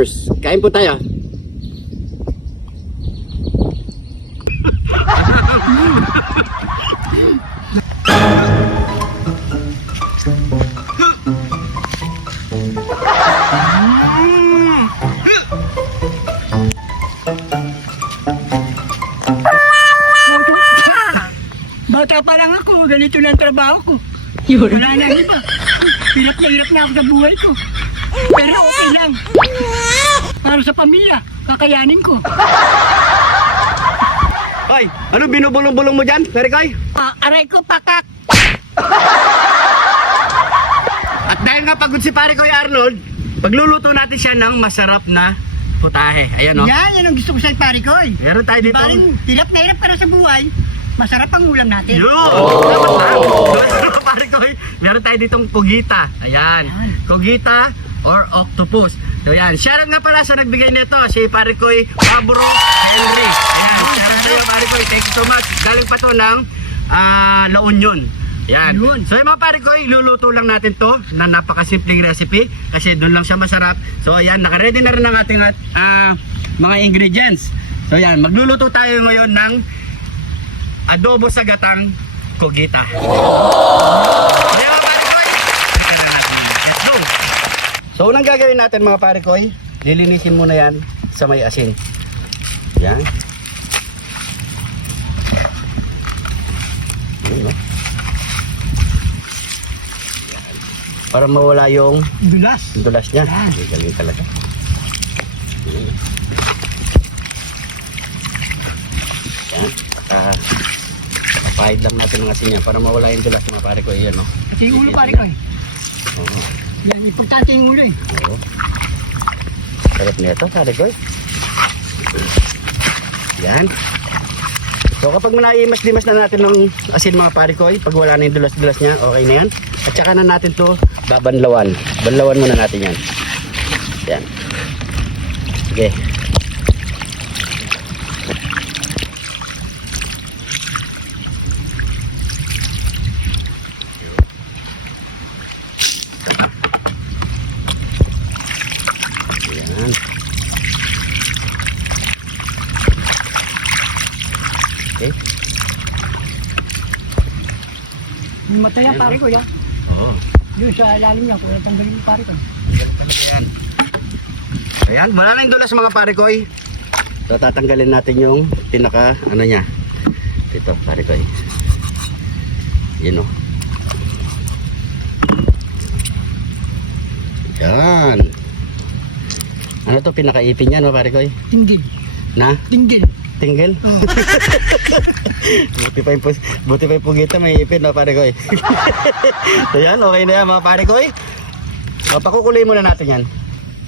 Mars. Kain po tayo. Bata pa lang ako, ganito na ang trabaho ko. Wala na iba. Hirap na ako sa buhay ko. Pero okay lang. Para sa pamilya, kakayanin ko. Hoy, ano binubulong-bulong mo dyan, Perikoy? Aray ko, pakak. At dahil nga pagod si Perikoy Arnold, pagluluto natin siya ng masarap na putahe. Ayan o. Yan ang gusto ko sa'yo, pare ko. Meron tayo dito. Paring hirap na hirap ka na sa buhay, masarap ang ulam natin. Dapat lang. Perikoy, meron tayo ditong kugita. Ayan. Kugita or octopus. So yan. Shoutout nga pala sa nagbigay nito, si Perikoy Pabro Henry. Ayan. Shoutout sa'yo, Perikoy. Thank you so much. Galing pa to ng La Union. Yan. So yung mga Perikoy, luluto lang natin to na napakasimpleng recipe kasi doon lang siya masarap. So ayan, naka-ready na rin ang ating mga ingredients. So yan, magluluto tayo ngayon ng adobo sa gatang kugita. Ayan mga Perikoy, let's go! So unang gagawin natin mga Perikoy, lilinisin muna yan sa may asin. Yan. Yan, no? Para mawala yung dulas niya. Galing talaga. Yan. Kapahid lang natin ang asin niya para mawala yung dulas mga pare ko. Yan, no? Pati yung ulo, pare ko. Oo. Yan, importante yung ulo eh. Oo. Sarap nito, pare ko. Yan. So kapag naimas-limas na natin ng asin mga pare ko, pag wala na yung dulas-dulas niya, okay na yan. At saka na natin to babanlawan. Banlawan muna natin yan. Yan. Sige. Yan. Okay. Yung mata yan, pare ko yan. Oo. Doon sa ilalim niya, kung tanggalin yung pare ko. Ayan. Ayan, wala na yung dulas mga parikoy. So tatanggalin natin yung pinaka ano niya. Ito parikoy. Yun o. Yan. Ano to pinakaipin yan mga parikoy? Tinggil. Na? Tinggil. Tinggil? Oh. buti pa yung pugita may ipin na parikoy. So yan, okay na yan mga parikoy. Pakukulay muna natin yan.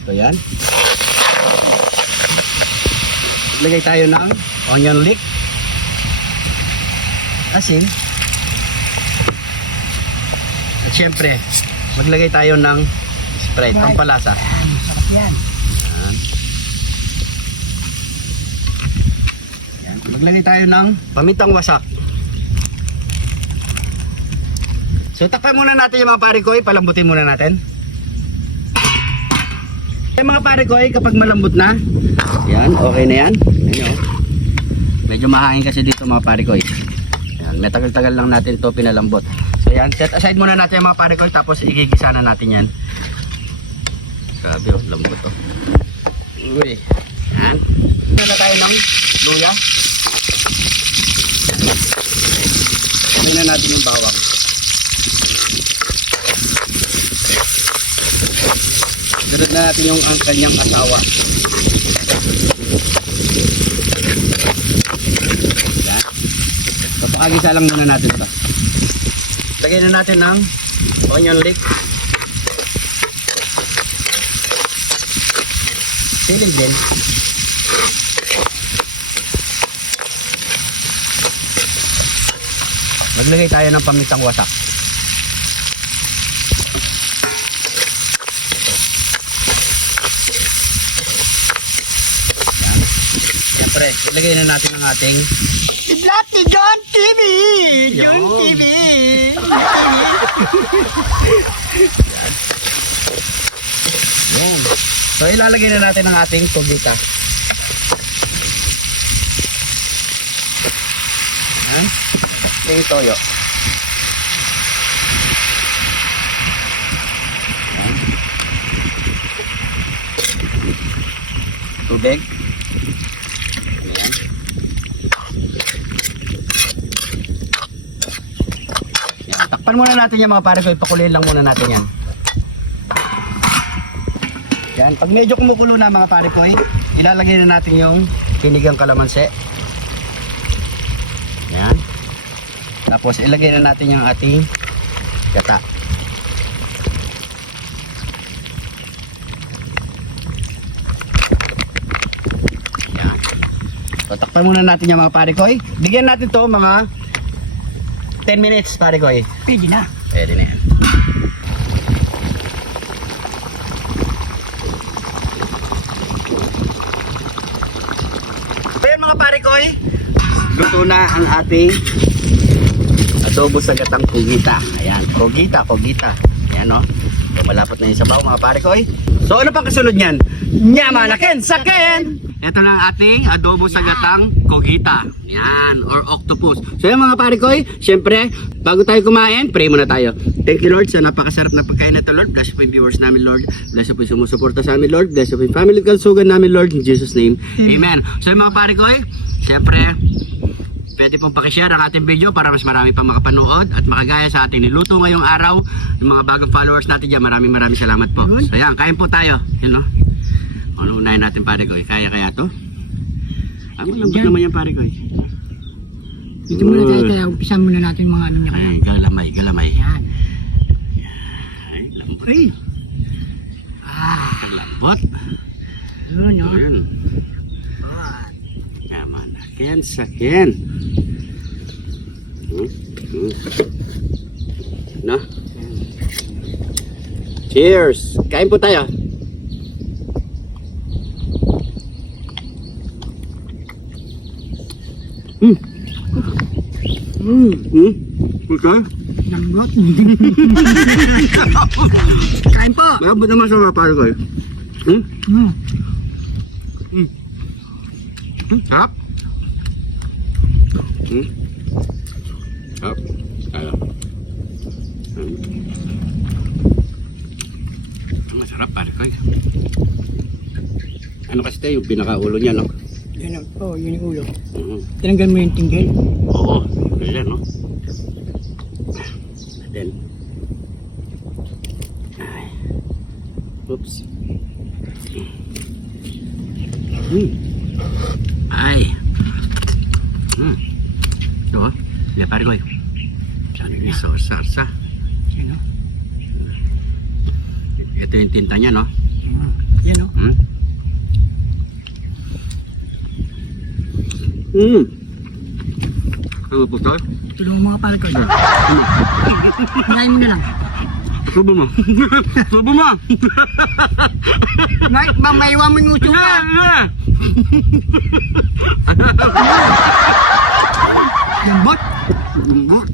So yan. Lagay tayo ng onion leek. Asin. At syempre, maglagay tayo ng Sprite, pampalasa. Masarap yan. Yan. Maglagay tayo ng pamintang wasak. So takpan muna natin yung mga parikoy, palambutin muna natin. Yung mga parikoy kapag malambot na, yan, okay na yan. Yan, medyo mahangin kasi dito mga parikoy. Yan, matagal-tagal lang natin to pinalambot. So yan, set aside muna natin yung mga parikoy tapos igigisa na natin yan. Grabe oh, lambot to. Uy, yan. Nala tayo ng luya. Kumain na natin yung bawang. Sunod na natin yung ang kanyang asawa. Yan. Papakagisa lang muna natin ito. Lagyan na natin ng onion leek. Sili din. Maglagay tayo ng pamintang wasak. Siyempre, ilagay na natin ang ating Vlog ni John TV! John TV! yan. So ilalagay na natin ang ating kogita. Yan. Ating toyo. Yan. Tubig. Ayan. Yan. Takpan muna natin yan mga pare ko. Ipakuloyin lang muna natin yan. Yan. Pag medyo kumukulo na mga pare ko, ilalagay na natin yung pinigang kalamansi. Yan. Tapos ilagay na natin yung ating gata. Yan. So, takpan muna natin yung mga pare ko. Bigyan natin to mga 10 minutes pare ko. Pwede na. Pwede na yan. Ayan mga pare ko, luto na ang ating adobo sa gatang kogita. Ayan, kogita. Ayan o. So, malapot na yung sabaw mga pare ko. So ano pang kasunod niyan? Nyamanaken saken! Ito na ang ating adobo sa gatang kogita. Yan, or octopus. So yan mga pare ko, syempre, bago tayo kumain, pray muna tayo. Thank you Lord sa napakasarap na pagkain na ito Lord. Bless po yung viewers namin Lord. Bless po yung sumusuporta sa amin Lord. Bless po yung family kalsugan namin Lord. In Jesus name, Amen. So yung mga pare ko, syempre, pwede pong pakishare ang ating video para mas marami pang makapanood at makagaya sa ating niluto ngayong araw. Yung mga bagong followers natin dyan, maraming salamat po. So yan, kain po tayo. Yan o. Ano unahin natin pare ko, kaya to? Ang lambot naman yan pare ko. Dito muna tayo, kaya umpisan muna natin mga ano niya. Ay, galamay. Yan. Ay, lambot. Ay! Ang lambot. Ayun, no? Ayun. Yaman. Akin, sakin. No? Cheers! Kain po tayo. Okay. Lambot. Kain po. Malambot naman sa mga pare ko. Hap? Hap? Ayan. Masarap pare ko. Ano kasi tayo, yung pinakaulo niya, no? Yan ang, yun yung ulo. Oo. Tinanggal mo yung tinggil. Oo, ganyan, no? Then, ay. Oops. Ay. Ito, hindi pare ko. Sana yung sarsa. Yan, no? Ito yung tinta niya, no? Yan, no? Ano po ito? Tulungan mo mga pare ko. Ngayon mo na lang. Subo mo. Subo mo. Mamaywa mo yung uso ka. Lambot. Lambot.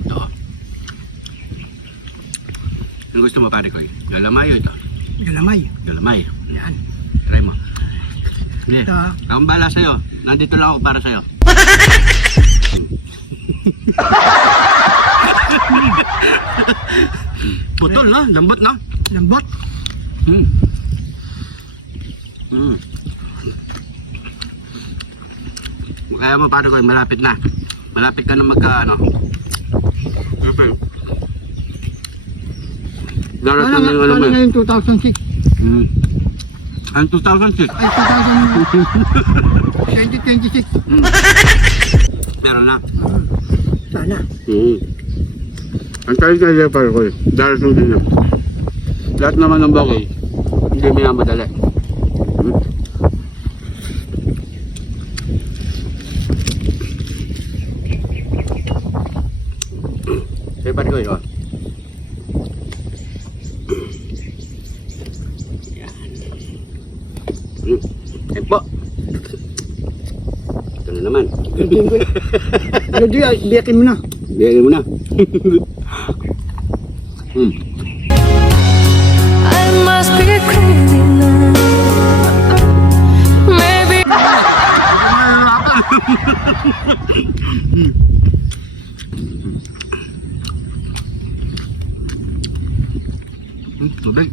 Ito. Ang gusto mo pare ko? Galamay o ito? Galamay. Galamay. Yan. Try mo. Hindi. Ito. Akong bala sa'yo. Nandito lang ako para sa'yo. Putol no? Lambot no? Lambot. Kaya mo paano ko, malapit na. Malapit ka na magka ano. Okay. Darating na yung ano mo. Ano yung 2006? Ang 2006? Ay, 2026. Meron na. Sana. Ang tayo para ko eh. Darating din yun. Lahat naman ng bagay, hindi minamadali. Sige pare ko yun. Yan po. Ito na naman. Hindi, biyakin mo na. Bigyan mo na. I must be crazy now. Maybe Tubig.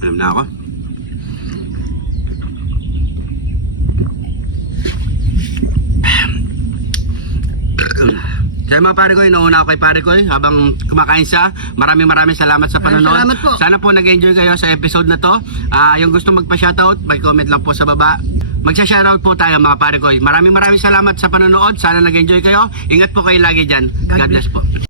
Alam na ako. Kaya mga pare ko, inuuna ako kay pare ko habang kumakain siya. Maraming salamat sa panonood. Salamat po. Sana po nag-enjoy kayo sa episode na to. Yung gusto magpa-shoutout, mag-comment lang po sa baba. Magsha-shoutout po tayo mga pare ko. Maraming salamat sa panonood. Sana nag-enjoy kayo. Ingat po kayo lagi dyan. God bless po.